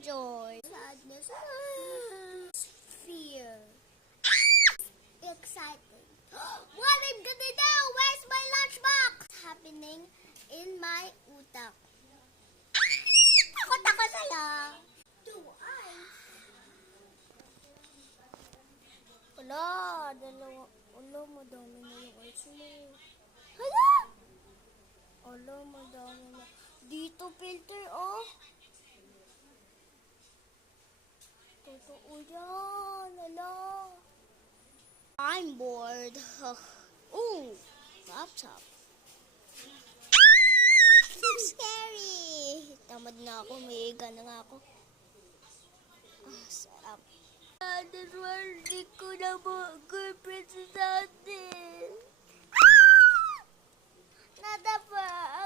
joy, sadness, fear, exciting. What I'm gonna do? Where's my lunchbox? Happening in my utak. Takot ako sa'yo. Two eyes. Wala, dalawa. Wala, madami na yung eyes mo. Hala! Wala, madami na. Dito filter, oh. Totoo yan, hala. I'm bored. Ooh, laptop. So scary. Tamad na ako, may iga na nga ako. Sarap. Naswerte ko na mga girlfriend sa atin. Nadapa.